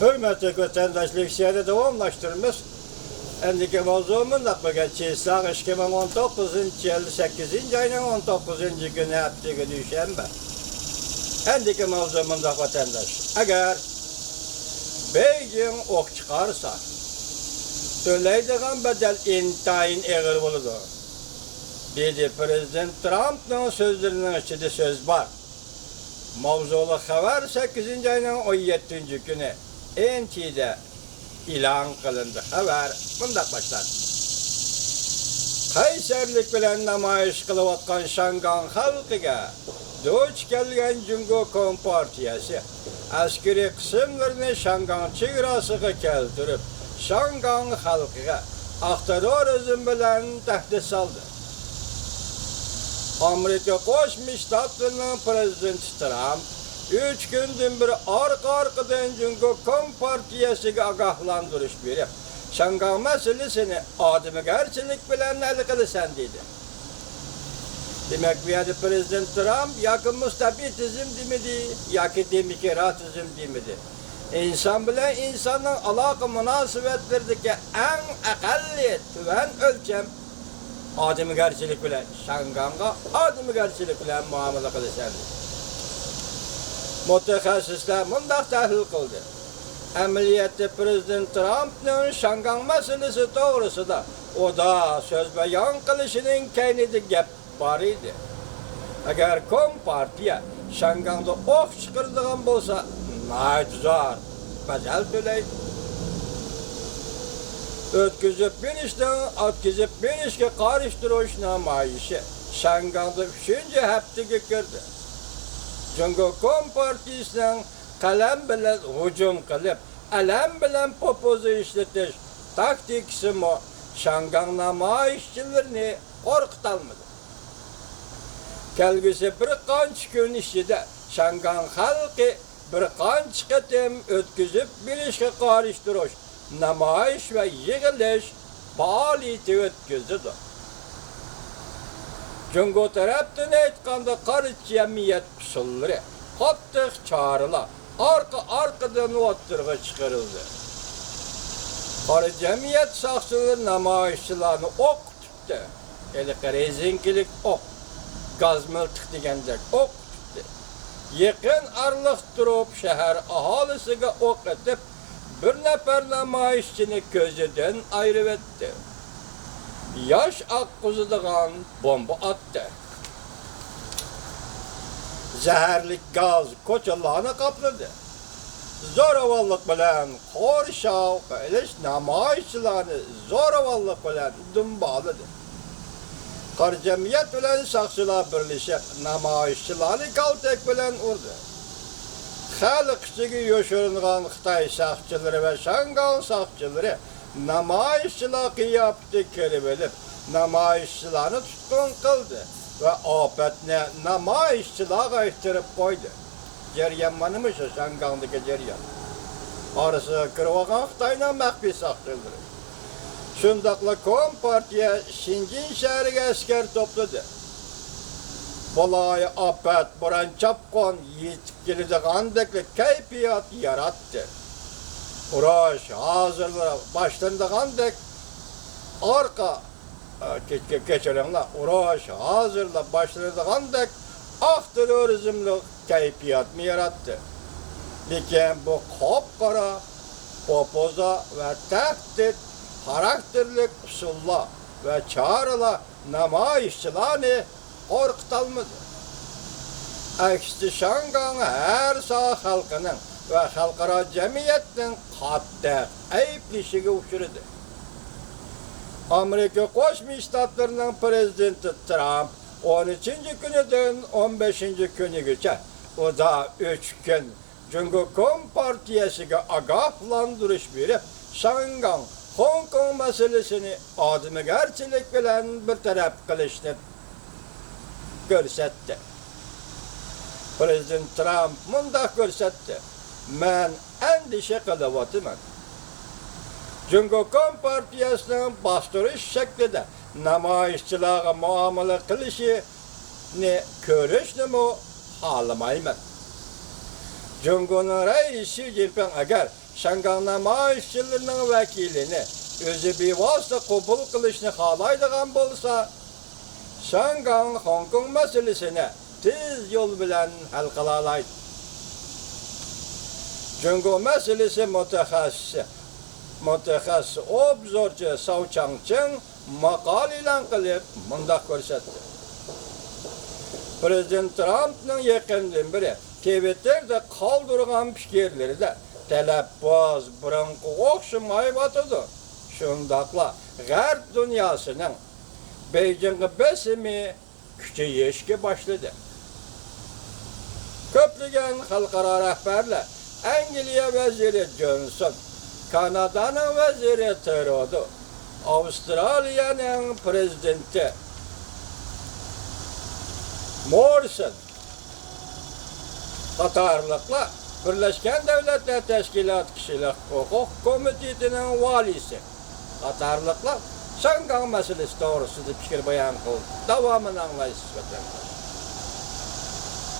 Hürmetli vatandaşlık siyade devamlaştırmış. Endiki mevzumun da bugün çizsaq 2019 yıl 8. ayının 19. günü hafta düşenbe. Endiki mevzumun da vatandaş. Eğer Beijing ok çıkarsa, söyleydiğin bedel intayin eğer buludu. Dedi Prezident Trump'ın sözlerinin içinde söz var. Mavzulu haber 8. ayının 17. günü NT'de ilan kılındı. Haber bundan başlar. Kayserilik bilen namayiş kılıvatkan Şangan halkıga doğuç gelgen Cungo Kompartiyası askeri kısımlarını Şangan çığırasıga keltirip Şangan halkıga aktaroruzm bilen tehdit saldı. Amerika Koşmuş Ştatlarının Prezidenti Trump 3 gündür bir arkadan Cungo Kompartiyası'ga agahlandırış verip Şangan meselesini adımgarçılık bilen el kılısan dedi. Demek bir Prezident Trump yakın müstabitizm demedi, yakın demokratizm demedi. İnsan bilen insanın alaka münasebetlerindeki en akalli tüven ölçem adımgarçılık bilen Şangan'a adımgarçılık bilen muamele kılısan dedi. Mütehassisler mındak tahlil kıldı. Emniyette Prezident Trump'ın Şangan meselesi doğrusu da o da söz beyan kılışının kendisi gep var idi. Eğer Kompartiya Şangan'da ok çıkırdığın bolsa nayt zor, bedel töleydi. Ötküzüp binişke karıştırış namayışı Şangan'da 3. haftaya girdi. Cungo Kompartiyası'nın kalem bilen hücum kılıp, alem bilen popozu işletiş taktikisi mi Şangan namayışçılarını korkutalmadı. Kelgisi bir kanç gün içinde Şangan halkı bir kanç kıtım ötküzüp bilişki karıştırış, namayış ve yığılış faaliyeti ötküzdüdür. Cungo taraftan etkanda karış cemiyet usulları, hattık çağrılar, arkadan oturga çıkarıldı. Karı cemiyet saksıları namayışçılarını ok tuttu. Rezinkilik ok, gaz mıltık degендek ok tuttu. Yakın arlık durup şehir ahalisiga ok edip bir nefer namayışçını gözüden ayrıvetti. Yaş akkuzuduğun bomba attı. Zehirlik gaz koçalarını kapladı. Zoravallık bilen korşav eliş namayışçılarını zoravallık bilen dümbaladı. Kar cemiyet bilen saksılar birleşip namayışçılarını kaltek bilen urdu. Halk içigi yoşurungan Xitay sakçıları ve Şangan sakçıları namayışçılar kıyafeti keribelip namayışçılarını tutkun kıldı ve afetine namayışçılar ayıttırıp koydu. Ceryanmanımış o Şangan'daki ceryan. Arası kırvakan Xitay'la mehbi sakçıları. Şundakla Kompartiya Şinjin şehri asker topladı. Balayı afet, buran çapkon, yitip gelidikandaki keyfiyat yarattı. Uğraş, hazırlığa başlandığandaki arka geçirenler, uğraş, hazırlığa başlandığandaki terörizmli keyfiyat mı yarattı? Lakin bu kapkara, popoza ve tehdit karakterlik usulla ve çağrıla namayışçılarını korkutalmadı. Aksi Şangan her sağ halkının ve halkara cemiyetin hatta ayıplışıga uçurdu. Amerika Koşmuş Ştatlarının Prezidenti Trump 13. günüden 15. günü geçe, o da 3 gün Cungo Kompartiyası'ga agahlandırış verip Şangan, Hong Kong meselesini adımgarçılık bilen bir taraf kılıştı. Görsetti. Prezident Trump mındak görsetti. Men endişe kılıvatıman. Cungo Kompartiyası'nın bastırış şeklinde namayışçılara muamele kılışı ne körüşünü mü ağlamayman. Cumhurbaşkanı Xi Jinping agar Şangay namoyishchilarining vakilini o'zi bevosita qabul qilishni xohlaydigan bo'lsa, Şangay Hong Kong masalasini tez yo'l bilan hal qila oladi. Cumhur masalasi mutaxassis obzorchi Sao Changcheng maqol e'lon qilib mundaq ko'rsatdi. Prezident Trumpning yaqindan beri Twitter'da qoldirgan fikrlarida talabboz burunqi o'xshamayotdi. Shundaqla G'arb dunyosining Beijingga besimi kuchayishga boshladi. Ko'plagan xalqaro rahbarlar Angliya vaziri Johnson, Kanadaning vaziri Trudeau, Avstraliyaning prezidenti Morrison qatorliqlar Birlashgan Davlatlar Tashkiloti Kishilik Huquq Komitetining valisi qatorliqlar Şangay masalasi to'g'risida fikr bayon qildi. Davomini anglaysiz.